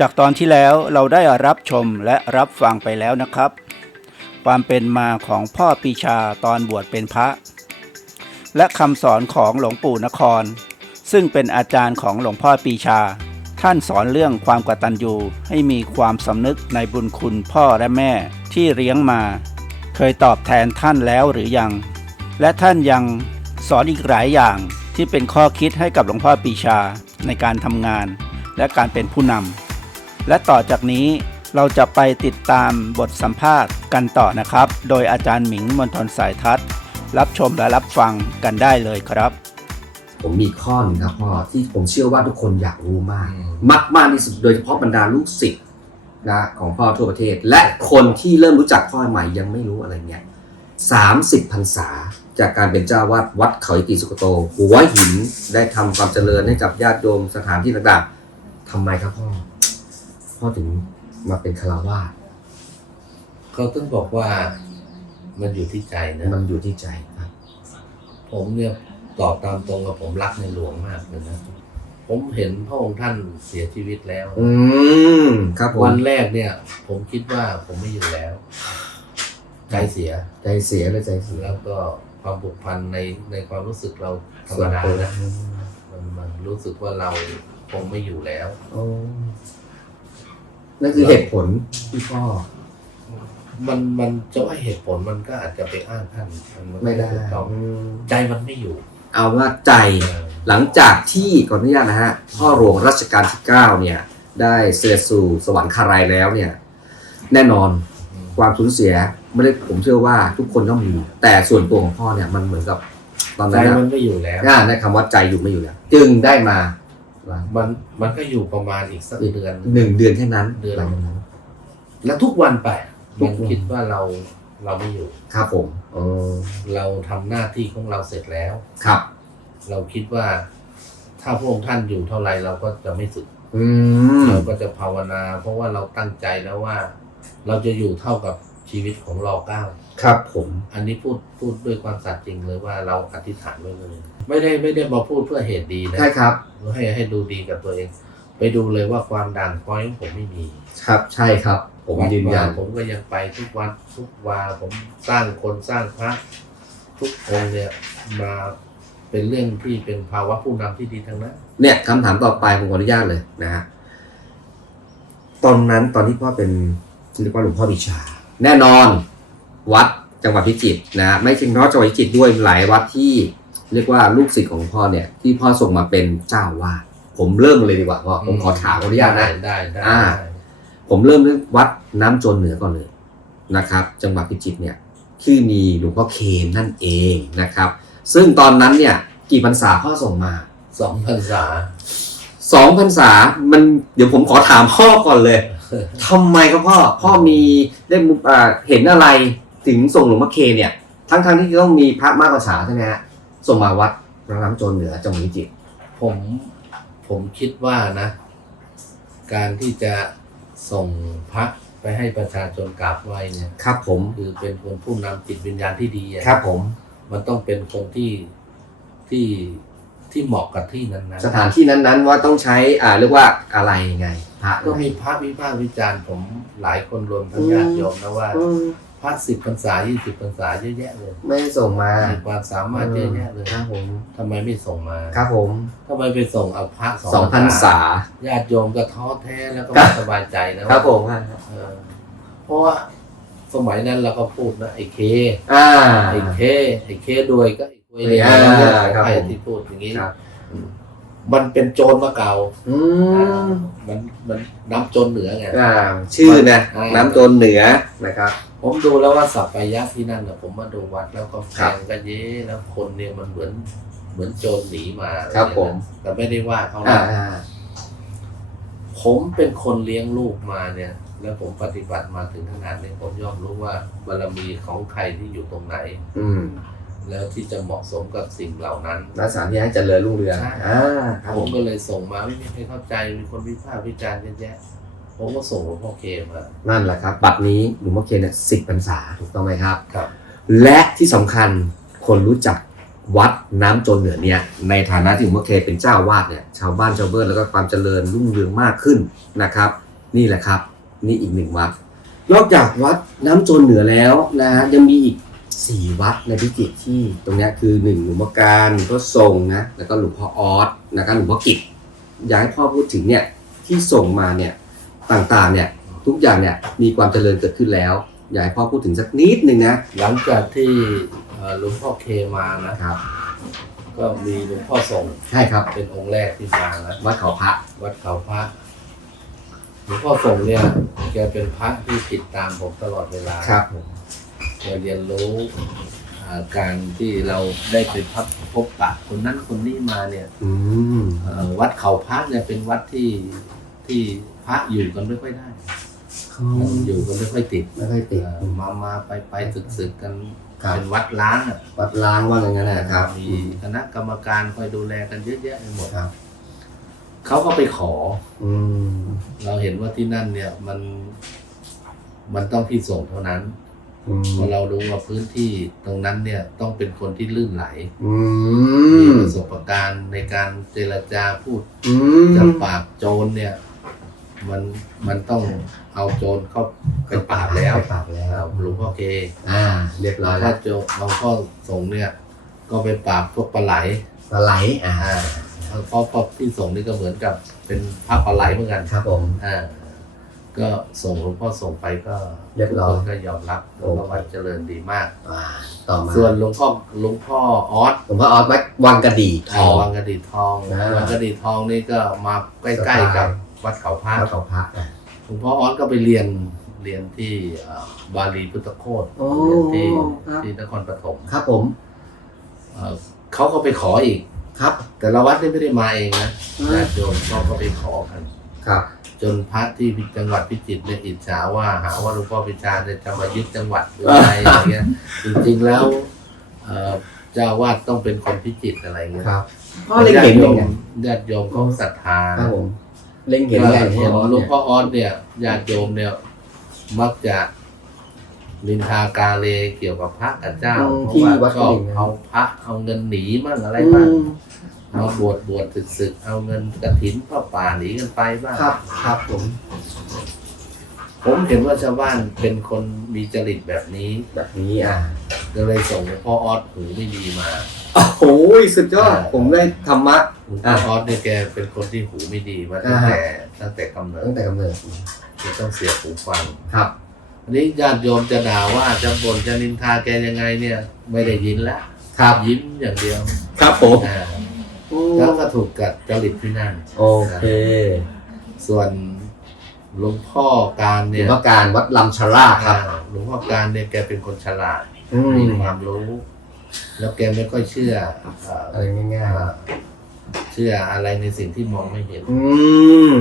จากตอนที่แล้วเราได้รับชมและรับฟังไปแล้วนะครับ ความเป็นมาของพ่อปีชาตอนบวชเป็นพระ และคำสอนของหลวงปู่นคร ซึ่งเป็นอาจารย์ของหลวงพ่อปีชา ท่านสอนเรื่องความกตัญญูให้มีความสำนึกในบุญคุณพ่อและแม่ที่เลี้ยงมา เคยตอบแทนท่านแล้วหรือยัง และท่านยังสอนอีกหลายอย่างที่เป็นข้อคิดให้กับหลวงพ่อปีชาในการทำงานและการเป็นผู้นำ และต่อจากนี้เราจะไปติดตามบทสัมภาษณ์กันต่อนะครับ โดยอาจารย์หมิงมนทนสายทัศน์รับชมและรับฟังกันได้เลยครับ ผมมีข้อนึงครับพ่อที่ผมเชื่อว่าทุกคนอยากรู้มาก มากมากที่สุดโดยเฉพาะบรรดาลูกศิษย์นะของพ่อทั่วประเทศ และคนที่เริ่มรู้จักพ่อใหม่ยังไม่รู้อะไรเงี้ยสามสิบพรรษา จากการเป็นเจ้าวาดวัดเขาอิติสุกโต หัวหินได้ทำความเจริญให้กับญาติโยมสถานที่ต่างๆทำไมครับพ่อ พ่อถึงมาเป็นคารวาสเขาต้องบอกว่ามันอยู่ที่ใจนะ มันอยู่ที่ใจครับ ผมเนี่ยตอบตามตรงกับผมรักในหลวงมากเลยนะ ผมเห็นพระองค์ท่านเสียชีวิตแล้ว อืมครับผมวันแรกเนี่ย ผมคิดว่าผมไม่อยู่แล้ว ใจเสีย ใจเสียเลยใจเสีย แล้วก็ความผูกพันในในความรู้สึกเราธรรมดานะมันมันรู้สึกว่าเราคงไม่อยู่แล้วโอ้ นั่นคือเหตุผลที่พ่อ มันมันจะว่าเหตุผลมันก็อาจจะไปอ้างท่านนไม่ได้ ถูกต้องอืมใจมันไม่อยู่เอาว่าใจเออหลังจากที่ก่อนอนุญาตนะฮะพ่อหลวงรัชกาลที่ 9 เนี่ย ได้เสด็จสู่สวรรคารายแล้วเนี่ย แน่นอนความสูญเสียไม่ได้ผมเชื่อว่าทุกคนต้องมี แต่ส่วนตัวของพ่อเนี่ยมันเหมือนกับตอนใจนั้นมันะนไม่อยู่แล้วง่ายในคำว่าใจอยู่ไม่อยู่แล้ว จึงได้มา มันมันก็อยู่ประมาณอีกสักเดือน หนึ่งเดือนแค่นั้นเดือน หลังจากนั้น แล้วทุกวันไปทุมักนวันคิดว่าเราเราไม่อยู่ ครับผมเออเราทำหน้าที่ของเราเสร็จแล้ว ครับ เราคิดว่าถ้าพระองค์ท่านอยู่เท่าไรเราก็จะไม่สึก อืมเราก็จะภาวนา เพราะว่าเราตั้งใจแล้วว่า เราจะอยู่เท่ากับชีวิตของรอเก้า ครับผมอันนี้พูดพูดด้วยความสัตย์จริงเลยว่าเราอธิษฐานไว้เลย ไม่ได้ไม่ได้มาพูดเพื่อเหตุดีนะใช่ครับให้ให้ดูดีกับตัวเอง ไปดูเลยว่าความด่างพร้อยของผมไม่มี ครับใช่ครับ ผมยืนยันวัดวาผมก็ยังไปทุกวันทุกวาผมสร้างคนสร้างพระทุกองค์เนี่ยมาเป็นเรื่องที่เป็นภาวะผู้นำที่ดีทั้งนั้นเนี่ยคำถามต่อไปผมขออนุญาตเลยนะฮะตอนนั้นตอนที่พ่อเป็นเรียกว่าหลวงพ่อบิชา แน่นอน วัดจังหวัดพิจิตรนะฮะไม่ใช่เฉพาะจังหวัดพิจิตรด้วยหลายวัดที่เรียกว่าลูกศิษย์ของพ่อเนี่ยที่พ่อส่งมาเป็นเจ้าวาดผมเริ่มเลยดีกว่าพ่อผมขอถามขออนุญาตนะได้ได้อ่าได้ผมเริ่มเรื่องวัดน้ำโจนเหนือก่อนเลยนะครับ จังหวัดพิจิตรเนี่ยที่มีหลวงพ่อเคนนั่นเองนะครับ ซึ่งตอนนั้นเนี่ยกี่พรรษาพ่อส่งมาสองพรรษาสองพรรษามันเดี๋ยวผมขอถามพ่อก่อนเลยทำไมครับพ่อพ่อมีได้มุอ่าเห็นอะไร ถึงส่งหลวงพ่อเคนเนี่ย ทั้งทที่ต้องมีพระมากกว่าษาใช่ไหมฮะส่งมาวัดพระน้ำโจนเหนือจังหวัดพิจิตรผมผมคิดว่านะ การที่จะส่งพระไปให้ประชาชนกราบไหว้เนี่ย ครับผมคือเป็นคนผู้นำจิตวิญญาณที่ดีอะครับผมมันต้องเป็นคนที่ที่ที่เหมาะกับที่นั้นๆ สถานที่นั้นๆ ว่าต้องใช้อ่าเรียกว่าอะไรยังไงพระก็มีพระวิพากษ์วิจารณ์ผมหลายคนรวมทั้งญาติโยมนะว่า อืมพ ระสิบพรรษายี่สิบพรรษาเยอะแยะเลยไม่ส่งมามีความสามารถเยอะแยะเลยครับผมทำไมไม่ส่งมาครับผมทำไมไปส่งเอาพระสองสองพันษาญาติโยมก็ท้อแท้แล้วก็ครัไม่บสบายใจนะครับผมเออเพราะว่าสมัยนั้นเราก็พูดนะไอ้เค อ่า ไอ้เคไอ้เคด้วยก็ไอ้ควยเลยอ่าเรื่องของครับใครผมที่พูดอย่างนี้ครับ มันเป็นโจรมาเก่า อืมมันมันน้ำโจรเหนือไง อ่า ชื่อนะอ่า น้ำโจนเหนือนะครับ ผมดูแล้วว่าสัปปายะที่นั่นนะผมมาดูวัดแล้วก็แพครับงกันเย้แล้วคนเนี่ยมันเหมือนเหมือนโจรหนีมาครับผม แต่ไม่ได้ว่าเขาอ่านะอ่าผมเป็นคนเลี้ยงลูกมาเนี่ย แล้วผมปฏิบัติมาถึงขนาดนี้ผมยอมรู้ว่าบารมีของใครที่อยู่ตรงไหน อืม แล้วที่จะเหมาะสมกับสิ่งเหล่านั้นรักษาที่ให้เจริญรุ่งเรืองใช่อ่าครับผผมมก็เลยส่งมาไม่มีใครเข้าใจมีคนวิพากษ์วิจารณ์เยอะแยะ ผมก็ส่งหลวงพ่อเคมา นั่นแหละครับ บัตรนี้หลวงพ่อเคนเนี่ยสิบพรรษาถูกต้องไหมครับ ครับ และที่สำคัญคนรู้จักวัดน้ำโจนเหนือเนี่ย ในฐานะที่หลวงพ่อเคนเป็นเจ้าวาดเนี่ยชาวบ้านชาวเบิร์แล้วก็ความเจริญรุ่งเรืองมากขึ้นนะครับ นี่แหละครับ นี่อีกหนึ่งวัด นอกจากวัดน้ำโจรเหนือแล้วนะฮะยังมีอีกสี่วัดในพิจิตรที่ตรงเนี้ยคือหนึ่งหลวงพ่อการหลวงพ่อทรงนะแล้วก็หลวงพ่อออสนะครับหลวงพ่อกิจอยากให้พ่อพูดถึงเนี่ยที่ส่งมาเนี่ย ต่างๆเนี่ยทุกอย่างเนี่ยมีความเจริญเกิดขึ้นแล้ว อยากให้พ่อพูดถึงสักนิดหนึ่งนะหลังจากที่เอ่อหลวงพ่อเคมานะครับ ก็มีหลวงพ่อทรงใช่ครับ เป็นองค์แรกที่มานะวัดเขาพระวัดเขาพระหลวงพ่อทรงเนี่ยแกเป็นพระที่ติดตามผมตลอดเวลาครับผมแกเรียนรู้อ่าการที่เราได้ไปพับพบปะคนนั้นคนนี้มาเนี่ย อืม เอ่อวัดเขาพระเนี่ยเป็นวัดที่ที่ พระอยู่กันไม่ค่อยได้อยู่กันไม่ค่อยติดไม่ค่อยติดเอ่อมามาไปไปศึกศึกกันครับเป็นวัดล้างอะวัดล้างว่าอย่างนั้นนะครับมีคณะกรรมการคอยดูแลกันเยอะแยะไปหมดครับเขาก็ไปขอ อืมเราเห็นว่าที่นั่นเนี่ยมัน มันต้องที่ส่งเท่านั้นอืมเพราะเรารู้ว่าพื้นที่ตรงนั้นเนี่ยต้องเป็นคนที่ลื่นไหลอืมีมประสบการณ์ในการเจรจาพูดอืจับมปราบโจรเนี่ย มันมันต้องเอาโจรเข้าไปปราบแล้วไปปราบแล้วหลวงพ่อเกอ่า เรียบร้อยพ่แล้อวโจหลวงพ่อสงฆ์เนี่ย ก็ไปปราบพวกปลาไหลปลาไหลอ่าอ่าเพราะเพราะที่สงฆ์นี่ก็เหมือนกับเป็นพระปลาไหลเหมือนกันครับผมอ่าก็ส่งหลวงพ่อส่งไปก็เรียบร้อยทุกคนก็ยอมรับโอแล้วเคก็วัดเจริญดีมากอ่าต่อมาส่วนหลวงพ่อหลวงพ่อออสผมว่าออสวัดวังกระดี่ทองวังกระดีทองอ่าวังกระดีทองนี่ก็มาใกล้ๆกับ วัดเขาพระวัดเขาพระอะหลวงพ่อออสก็ไปเรียนเรียนที่เอ่อบาลีพุทธโคตโอ้เรียนที่ครับที่นครปฐมครับผมเอ่อเขาก็ไปขออีกครับ แต่ละวัดนี่ไม่ได้มาเองนะอืมญาติโยมเขาก็ไปขอกันครับ จนพระที่จังหวัดพิจิตรเนี่ยอิจฉาว่าหาว่าหลวงพ่อพิจารณ์เนี่ยจะมายึดจังหวัดหรืออะไรอย่างเงี้ยจริงๆแล้วเอ่อเจ้าอาวาดต้องเป็นคนพิจิตรอะไรเงี้ยครับพ่อเล็งเห็นญาติโยยังมไงญาติโยมเขาศรัทธาครับผม เล็งเห็นก็ยังไงเห็นพ่อหลวงเนี่ยพ่อออสเนี่ยญาติโยมเนี่ย มักจะลินทากาเลเกี่ยวกับพระกับเจ้าอืมเพราะที่ว่าวัดชกระอบดิ่งนะเอาพระเอาเงินหนีมั่งอะไรอืบ้างมมาบวชบวชศึกศึกเอาเงินกระถินพ่อป่าหนีกันไปบ้างครับ ครับผม ผมเห็นว่าชาวบ้านเป็นคนมีจริตแบบนี้แบบนี้อะก็เลยส่งหลวงพ่อออสหูไม่ดีมา โอ้โหสุดยอด ผมได้ธรรมะหลวงพ่อออสเนี่ยแกเป็นคนที่หูไม่ดีมาตั้งอ่าฮะแต่ตั้งแต่กำเนิดตั้งแต่กำเนิดจะต้องเสียหูฟังครับอันนี้ญาติโยมจะด่าว่าจะบ่นจะนินทาแกยังไงเนี่ย ไม่ได้ยินแล้วครับยิ้มอย่างเดียว ครับผมอ่าอืมแล้วก็ถูกกัดจริตที่นั่นโอเค ส่วน หลวงพ่อการหลวเนี่งยพ่อการวัดลำชะลาครับอ่าหลวงพ่อการเนี่ยแกเป็นคนฉลาดอืม มีความรู้ แล้วแกไม่ค่อยเชื่อเอ่ออะไรง่ายเอ่อเชื่ออะไรในสิ่งที่มองไม่เห็น ๆอืม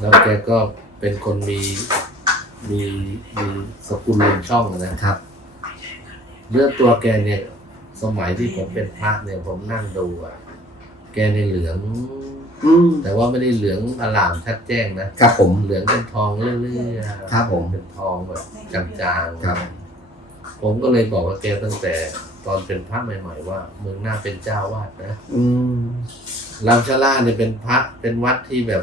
แล้วแกก็เป็นคนมีมีมีสกุลลุนช่องนะ ครับ เรื่องตัวแกเนี่ย สมัยที่ผมเป็นพระเนี่ยผมนั่งดูอะ แกในเหลือง อืมแต่ว่าไม่ได้เหลืองอลามชัดแจ้งนะ ครับผม เหลืองเป็นทองเรื่อยๆครับผมเป็นทองแบบจางๆครับ ผมก็เลยบอกกับแกตั้งแต่ตอนเป็นพระใหม่ๆว่ามึงน่าเป็นเจ้าวาดนะอืมลำชะล่าเนี่ยเป็นพระเป็นวัดที่แบบ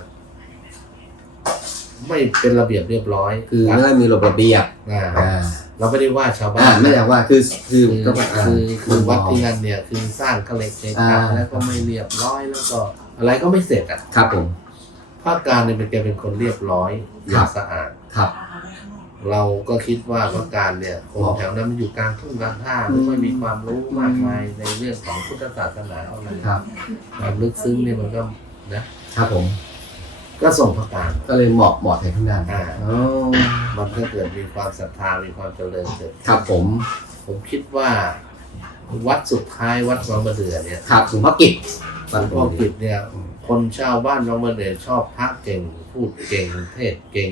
ไม่เป็นระเบียบเรียบร้อยคือวัดไม่ได้มีระบบระเบียบอ่าอ่าเราไม่ได้ว่าชาวบ้าอ่านไม่อยากว่าคือคือคือก็อ่าคือคือวัดที่มนั่นเนี่ย คือสร้างก็เล็กเล็กอ่าแล้วก็ไม่เรียบร้อยแล้วก็ อะไรก็ไม่เสร็จอะครับผมภาคกลารเนี่ยเป็นแกเป็นคนเรียบร้อยอครัย่าบสะอาด ครับ เราก็คิดว่าภาคกลารเนี่ยคนแถวนั้นมันอยู่กลางทุ่งกลางท่าไม่ค่อยมีความรู้มากมายในเรื่องของพุทธศาสนาอะไรครับ ความลึกซึ้งเนี่ยมันก็นะครับผม ก็ส่งพระการก็เลยเหมาะเหมาะแทนที่นั่นอ่า อ๋อมันก็เกิดมีความศรัทธามีความเจริญเกิดขึ้นครับผมผมคิดว่า วัดสุดท้ายวัดวังมะเดือเนี่ย ครับหลวงพ่อกิจ หลวงพ่อกิจเนี่ย คนชาวบ้านวังมะเดือชอบพระเก่ง พูดเก่งเทศเก่ง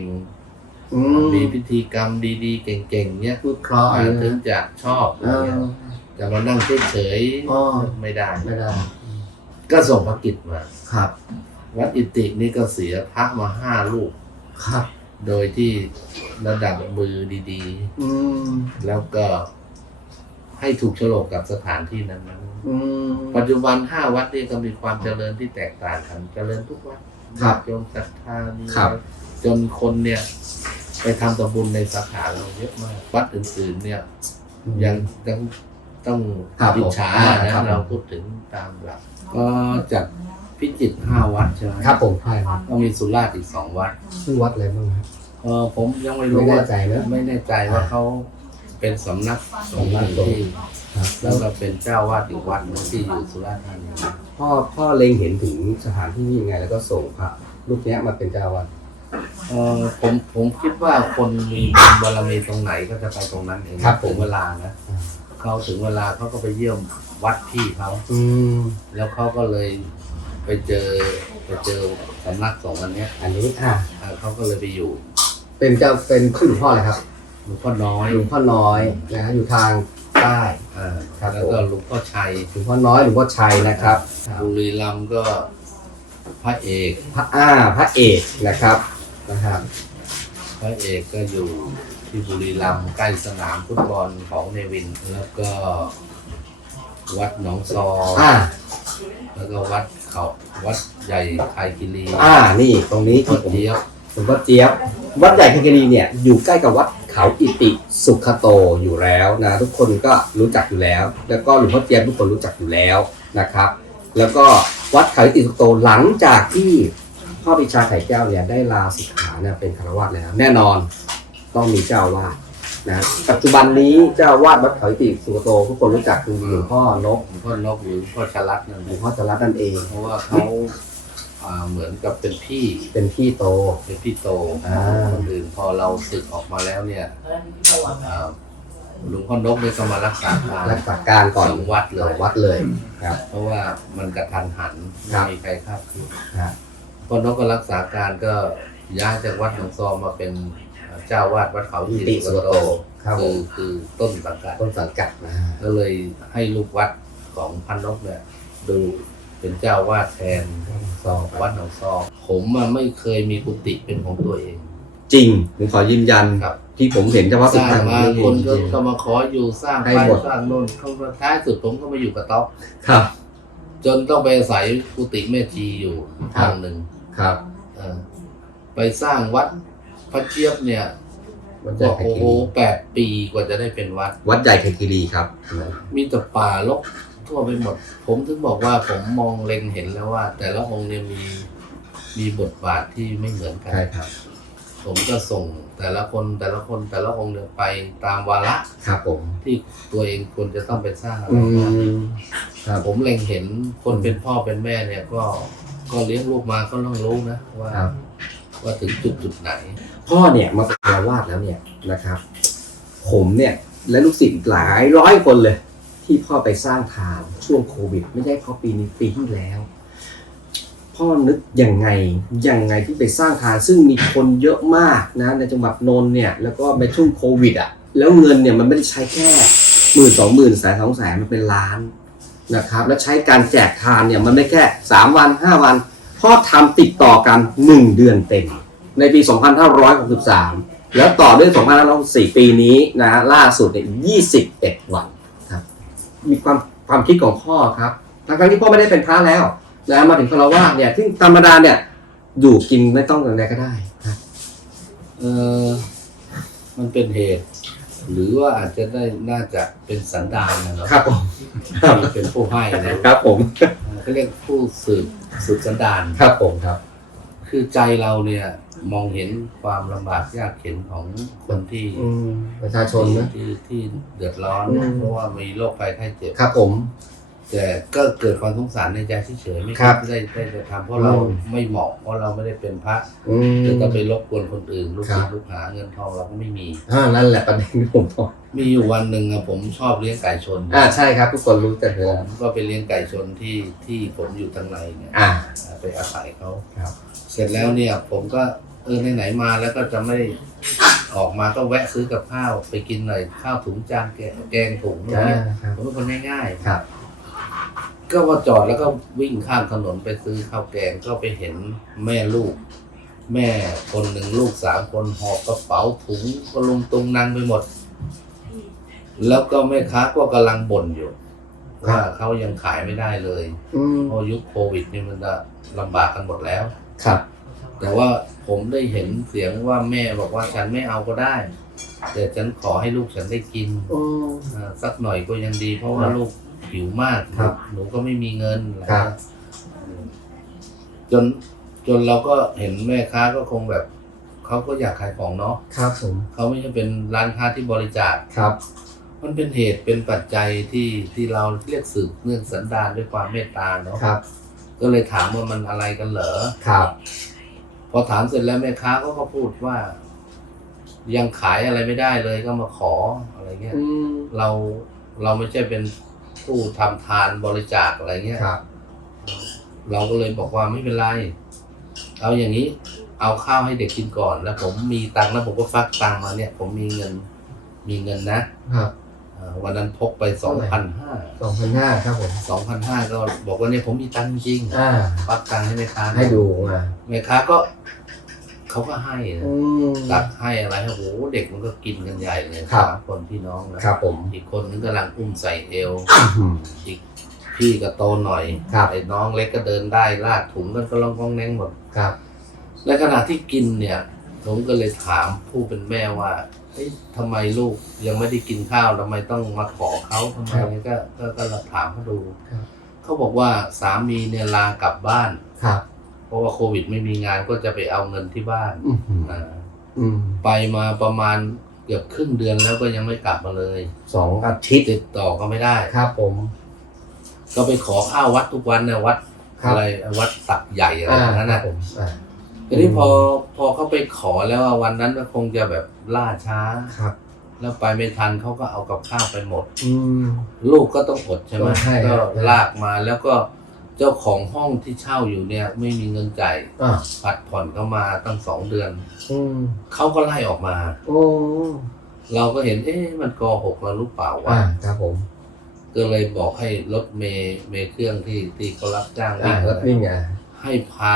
อืมมีพิธีกรรมดีๆ เก่งๆเนี่ยพูดเพราะอะไรอ่าถึงนะจะชอบเออเนี่ยจะมานั่งเฉยอ๋อๆไม่ได้ไม่ได้ ก็ส่งพระกิจมาครับ วัดอิตินี่ก็เสียพระมาห้าลูกครับ โดยที่ระดับมือดีอืมๆแล้วก็ ให้ถูกโฉลกกับสถานที่นั้นอืมๆปัจจุบันห้าวัดนี่ก็มีความเจริญที่แตกต่างกัน เจริญทุกวัดครับโยมศรัทธามีครับ จนคนเนี่ย ไปทำตบุญในสาขาเราเยอะมาก วัดอื่นๆเนี่ย ยังต้องต้องครับอิจฉาผมอ่านะ ครับ เราพูดถึงตามหลัก ก็จัดพิจิตรห้าวัดใช่ไหมครับผมใช่ครับก็มีสุราษฎร์อีกสองวัด ชื่อวัดอะไรบ้างครับเออผมยังไม่รู้ไม่แน่ว่าใจนะ ไม่แน่ใจว่าเขา เป็นสำนักสงฆ์สำนักสงฆ์ที่ครับแล้วก็เป็นเจ้าวาดอีกวัดหนึงที่อยู่สุราษฎร์ธานีพ่อพ่อเล็งเห็นถึงสถานที่นี้ยังไง แล้วก็ส่งพระรูปเนี้ยมาเป็นเจ้าวัดเออผมผมคิดว่าคนมีบุญบารมีตรงไหนก็จะไปตรงนั้นเองครับผมถึงเวลานะเขาถึงเวลาเขาก็ไปเยี่ยมวัดพี่เขา อืมแล้วเขาก็เลยไปเจอไปเจอสำนักสงฆ์อันเนี้ยอันนี้อะเอ่อเขาก็เลยไปอยู่ เป็นเจ้าเป็นชื่อหลวงพ่ออะไรครับ หลวงพ่อน้อยหลวงพ่อน้อยนะฮะอยู่ทางใต้เอ่อครับแล้วก็หลวงพ่อชัยหลวงพ่อน้อยหลวงพ่อชัยนะครับบุรีรัมย์ก็พระเอกพระอ้าพระเอกนะครับนะครับ พระเอกก็อยู่ที่บุรีรัมย์ใกล้สนามฟุตบอลของเนวิน แล้วก็วัดหนองซออ่า แล้วก็วัดเขาวัดใหญ่ไทยกิรีอ่านี่ตรงนี้พ่อที่ผมเจี๊ยบ หลวงพ่อเจี๊ยบวัดใหญ่เทกรีเนี่ยอยู่ใกล้กับวัด เขาอิติสุขโตอยู่แล้วนะทุกคนก็รู้จักอยู่แล้ว แล้วก็หลวงพ่อเจี๊ยบทุกคนรู้จักอยู่แล้วนะครับ แล้วก็วัดเขาอิติสุขโตหลังจากที่พ่อปิชาไข่แก้วเนี่ยได้ลาสิกขาเนี่ยเป็นคารวาสแล้วแน่นอนต้องมีเจ้าอาวาดนะปัจจุบันนี้เจ้าอาวาดวัดเขาอิติสุขโตทุกคนรู้จักคือหลวงพ่อนกหลวงพ่อนกหรือหลวงพ่อชลัดนั่นหลเอวงงพ่อจรัสนั่นเองเพราะว่าเขา อ่าเหมือนกับเป็นพี่เป็นพี่โต เป็นพี่โตอ่า คนอื่นพอเราศึกออกมาแล้วเนี่ยอ่าหลวงพ่อนกเนี่ยก็มารักษาการ รักษาการก่อนสองวัดเลสอยงวัดเลย ครับ เพราะว่ามันกระทันหันครัไม่บมีใครคาดคิดครับพ่อนกก็รักษาการก็ย้ายจากวัดหนองซอมมาเป็นเจ้าวาดวัดเขาอิที่ติสุสุโตโตครับผคือมคือต้นสังกัด ต้นสังกัดนะฮะก็เลยให้ลูกวัดของพันนกเนี่ยดู เป็นเจ้าวาดแทนซองวัดหนองซอผมอะไม่เคยมีกุฏิเป็นของตัวเอง จริงผมขอยืนยันครับ ที่ผมเห็นเฉพาะสสุดร้างท้ายมาจริงคนก็จริง ก็มาขออยู่สร้างให้ไปหมด สร้างโน่นเขาก็ท้ายสุดผมก็มาอยู่กับต๊อกครับ จนต้องไปอาศัยกุฏิแม่ชีอยู่ครับทางหนึ่งครับ เออไปสร้างวัดพระเจี๊ยบเนี่ยวัดใหญ่บอกไทยโอ้กิโหรีแปดปีกว่าจะได้เป็นวัด วัดใหญ่ไทยกิรีครับ มีแต่ป่ารก ทั่วไปหมด ผมถึงบอกว่าผมมองเล็งเห็นแล้วว่า แต่ละองค์เนี่ยมีมีบทบาทที่ไม่เหมือนกัน ใช่ครับ ผมก็ส่งแต่ละคนแต่ละคนแต่ละองค์เนี่ยไปตามวาระครับผม ที่ตัวเองควรจะต้องไปสร้างอะไรอืบ้างมครับ ผมเล็งเห็นคนเป็นพ่อเป็นแม่เนี่ยก็ก็เลี้ยงลูกมาก็ต้องรู้นะว่าครับ ว่าถึงจุดจุดไหน พ่อเนี่ยมาเป็นคารวาสแล้วเนี่ยนะครับ ผมเนี่ย และลูกศิษย์อีกหลายร้อยคนเลย ที่พ่อไปสร้างทานช่วงโควิด ไม่ใช่เพราะปีนี้ปีที่แล้ว พ่อนึกยังไงยังไงที่ไปสร้างทานซึ่งมีคนเยอะมากนะในจังหวัดนนท์เนี่ยแล้วก็ในช่วงโควิดอะแล้วเงินเนี่ยมันไม่ได้ใช้แค่หมื่นสองหมื่นแสนสองแสนมันเป็นล้านนะครับ แล้วใช้การแจกทานเนี่ยมันไม่แค่สามวันห้าวันพ่อทำติดต่อกันหนึ่งเดือนเต็ม ในปี 2563 แล้วต่อด้วย 2564 ปีนี้นะล่าสุดเนี่ย21 วันครับ มีความความคิดของพ่อครับทั้งๆที่พ่อไม่ได้เป็นพระแล้วนะมาถึงคารวะเนี่ย ซึ่งธรรมดาเนี่ยอยู่กินไม่ต้องอะไรก็ได้ครับเออมันเป็นเหตุ หรือว่าอาจจะได้น่าจะเป็นสันดานนะครับครับผมที่เป็นผู้ให้นะครับผมเขาเรียกผู้สืบสืบสันดาน ครับผมครับ คือใจเราเนี่ย มองเห็นความลำบากยากเข็นของคนที่อืมประชาชนนะ ที่ที่เดือดร้อน อืม เพราะว่ามีโรคภัยไข้เจ็บ ครับผม แต่ก็เกิดความสงสารในใจเฉยๆไม่ครับได้ได้จะทำเพราะเราอืม ไม่เหมาะเพราะเราไม่ได้เป็นพระอืมหรือก็ไปรบกวนคนอื่นลูกครัศิบษย์ลูกหาเงินทองเราก็ไม่มี อ่านั่นแหละประเด็นที่ผมบอกมีอยู่วันหนึ่งอะผมชอบเลี้ยงไก่ชนอ่าใช่ครับทุกคนรู้แต่เธผอมก็ไปเลี้ยงไก่ชนที่ที่ผมอยู่ทางในเนี่ย อ่า ไปอาศัยเขาครับ เสร็จแล้วเนี่ยผมก็ เออไหนๆมาแล้วก็จะไม่ออกมาก็แวะซื้อกับข้าวไปกินหน่อยข้าวถุงจานแกงแกงถุงอ่าเนี่ยครับผมเป็นคนง่ายๆครับก็ว่าจอดแล้วก็วิ่งข้ามถนนไปซื้อข้าวแกงก็ไปเห็นแม่ลูก แม่คนหนึ่งลูกสามคนหอบกระเป๋าถุงก็ลงตุงนางไปหมด แล้วก็แม่ค้าก็กำลังบ่นอยู่ว่าเขายังขายไม่ได้เลยอืมเพราะยุคโควิดนี่มันจะลำบากกันหมดแล้ว ครับ แต่ว่าผมได้เห็นเสียงว่าแม่บอกว่าฉันไม่เอาก็ได้ แต่ฉันขอให้ลูกฉันได้กินโอ้ อ่าสักหน่อยก็ยังดี เพราะว่าครับลูกหิวมากครับหนูก็ไม่มีเงินอะไรครับเงี้ยจนจนเราก็เห็นแม่ค้าก็คงแบบเขาก็อยากขายของเนาะครับผมเขาไม่ใช่เป็นร้านค้าที่บริจาค ครับ มันเป็นเหตุเป็นปัจจัยที่ที่เราเรียกสืบเนื่องสันดานด้วยความเมตตาเนาะครับ ก็เลยถามว่ามันอะไรกันเหรอ ครับพ อถามเสร็จแล้วแม่ค้าก็ก็พูดว่า ยังขายอะไรไม่ได้เลยก็มาขออะไรเงี้ย อืมเราเราไม่ใช่เป็นผู้ทำทานบริจาคอะไรเงี้ย ครับ เราก็เลยบอกว่าไม่เป็นไร เอาอย่างนี้ เอาข้าวให้เด็กกินก่อน แล้วผมมีตังค์แล้วผมก็ฟักตังค์มาเนี่ย ผมมีเงิน มีเงินนะ ครับเอ่อวันนั้นพกไปสองพันห้าสองพันห้าครับผมสองพันห้าก็บอกว่าเนี่ยผมมีตังค์จริงอ่าฟักตังค์ให้แม่ค้าให้ดูมาแม่ค้าก็เขาก็ให้นะอืม ตักให้อะไรโอ้โหเด็กมันก็กินกันใหญ่เลยครับ สามคนพี่น้องนะครับผมอีกคนนึงกำลังอุ้มใส่เอว อืม อีกพี่ก็โตหน่อยครับ ไอ้น้องเล็กก็เดินได้ลากถุงกันก็ลองกองแนงหมด ครับในขณะที่กินเนี่ย ผมก็เลยถามผู้เป็นแม่ว่า เฮ้ยทำไมลูกยังไม่ได้กินข้าวทำไมต้องมาขอเขาทำไมก็ก็ก็เราถามเขาดูครับ เขาบอกว่าสามีเนี่ยลากลับบ้าน ครับ เพราะว่าโควิดไม่มีงานก็จะไปเอาเงินที่บ้านอืมอ่าอืมไปมาประมาณเกือบครึ่งเดือนแล้วก็ยังไม่กลับมาเลยสองอาทิตย์ติดต่อก็ไม่ได้ ครับผม ก็ไปขอข้าววัดทุกวันเนี่ยวัดครับ อะไรวัดตักใหญ่อะไรอ่าแบบนั้นครันะบผมอ่า ทีนี้อืมพอพอเขาไปขอแล้วอะวันนั้นก็คงจะแบบล่าช้า ครับ แล้วไปไม่ทันเขาก็เอากับข้าวไปหมด อืม ลูกก็ต้องอดใช่ไหมใช่ครัก็บลากมาแล้วก็เจ้าของห้องที่เช่าอยู่เนี่ย ไม่มีเงินจ่ายอ่าผัดผ่อนเข้ามาตั้งสองเดือน อืมเขาก็ไล่ออกมา โอ้เราก็เห็นเอ๊ะมันโกหกเราหรือเปล่าวะอ่าครับผมก็เลยบอกให้รถเมย์เมย์เครื่องที่ที่เขารับจ้างอ่าวิ่งแล้ววิ่งอะ ให้พา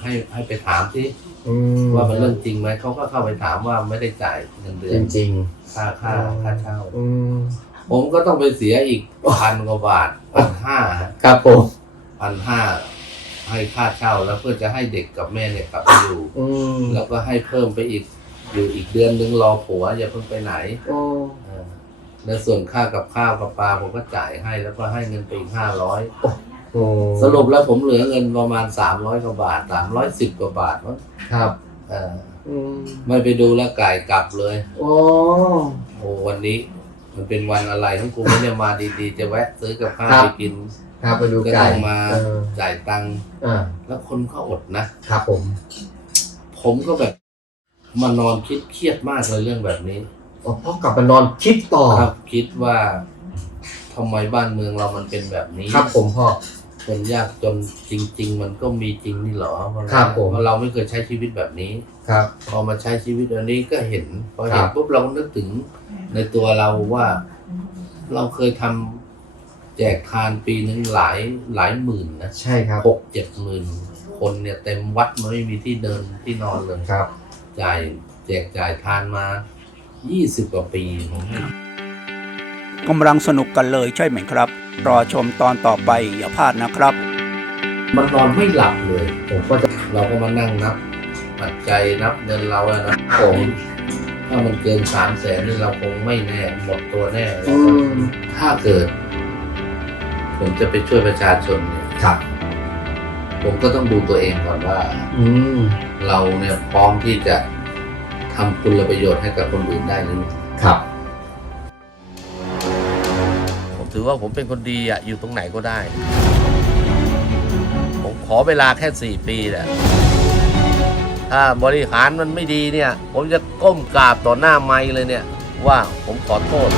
ให้ให้ไปถามที่อืมว่าเป็นเรื่องจริงไหมเขาก็เข้าไปถามว่าไม่ได้จ่ายเงินเดือจนริงค่าค่าค่าเช่า ๆอืมผมก็ต้องไปเสียอีกพันกว่าบาทพันห้าครับผมพันห้าให้ค่าเช่าแล้วเพื่อจะให้เด็กกับแม่เนี่ยกลับไปอยู่ อืมแล้วก็ให้เพิ่มไปอีกอยู่อีกเดือนนึงรอผัวอย่าเพิ่งไปไหนโอ้เออแล้วส่วนค่ากับข้าวกับปลาผมก็จ่ายให้แล้วก็ให้เงินไปอีกห้าร้อยโอ้ สรุปแล้วผมเหลือเงินประมาณสามร้อยกว่าบาทสามร้อยสิบกว่าบาทมั้งครับเอออืมไม่ไปดูแล้วก่ายกลับเลย โอ้โอ้วันนี้ มันเป็นวันอะไรทั้งกูไม่ได้มาดีๆ จะแวะซื้อกับข้าวไปกิน ครับไปดูก็ไก่ต้องมาเออจ่ายตังค์อ่าแล้วคนก็อดนะ ครับผม ผมก็แบบ มานอนคิดเครียดมากเลยเรื่องแบบนี้ อ๋อพ่อกลับมานอนคิดต่อครับคิดว่าทำไมบ้านเมืองเรามันเป็นแบบนี้ ครับผมพ่อ คนยากจนจริง ๆ มันก็มีจริงนี่เหรอเพราะครับผมเพราะเราไม่เคยใช้ชีวิตแบบนี้ครับ พอมาใช้ชีวิตอันนี้ก็เห็นพอคเห็รันบปุ๊บเราก็นึกถึงในตัวเราว่า เราเคยทำแจกทานปีนึงหลายหลายหมื่นนะใช่ครับหกเจ็ดหมื่นคนเนี่ยเต็มวัดมันไม่มีที่เดินที่นอนเลยครับ จ่ายแจกจ่ายทานมายี่สิบกว่าปีผมให้กำลังสนุกกันเลยใช่ไหมครับ รอชมตอนต่อไปอย่าพลาดนะครับ มันนอนไม่หลับเลย ผมก็จะเราก็มานั่งนับปัจจัยนับเงินเราอะนะผมถ้ามันเกินสามแสนนี่เราคงไม่แน่หมดตัวแน่อืมถ้าเกิด ผมจะไปช่วยประชาชนเนี่ยครับ ผมก็ต้องดูตัวเองก่อนว่า อืม เราเนี่ยพร้อมที่จะทำคุณประโยชน์ให้กับคนอื่นได้หรือไม่ ว่าผมเป็นคนดีอะอยู่ตรงไหนก็ได้ ผมขอเวลาแค่สี่ปีแหละถ้าบริหารมันไม่ดีเนี่ย ผมจะก้มกราบต่อหน้าไม้เลยเนี่ย ว่าผมขอโทษ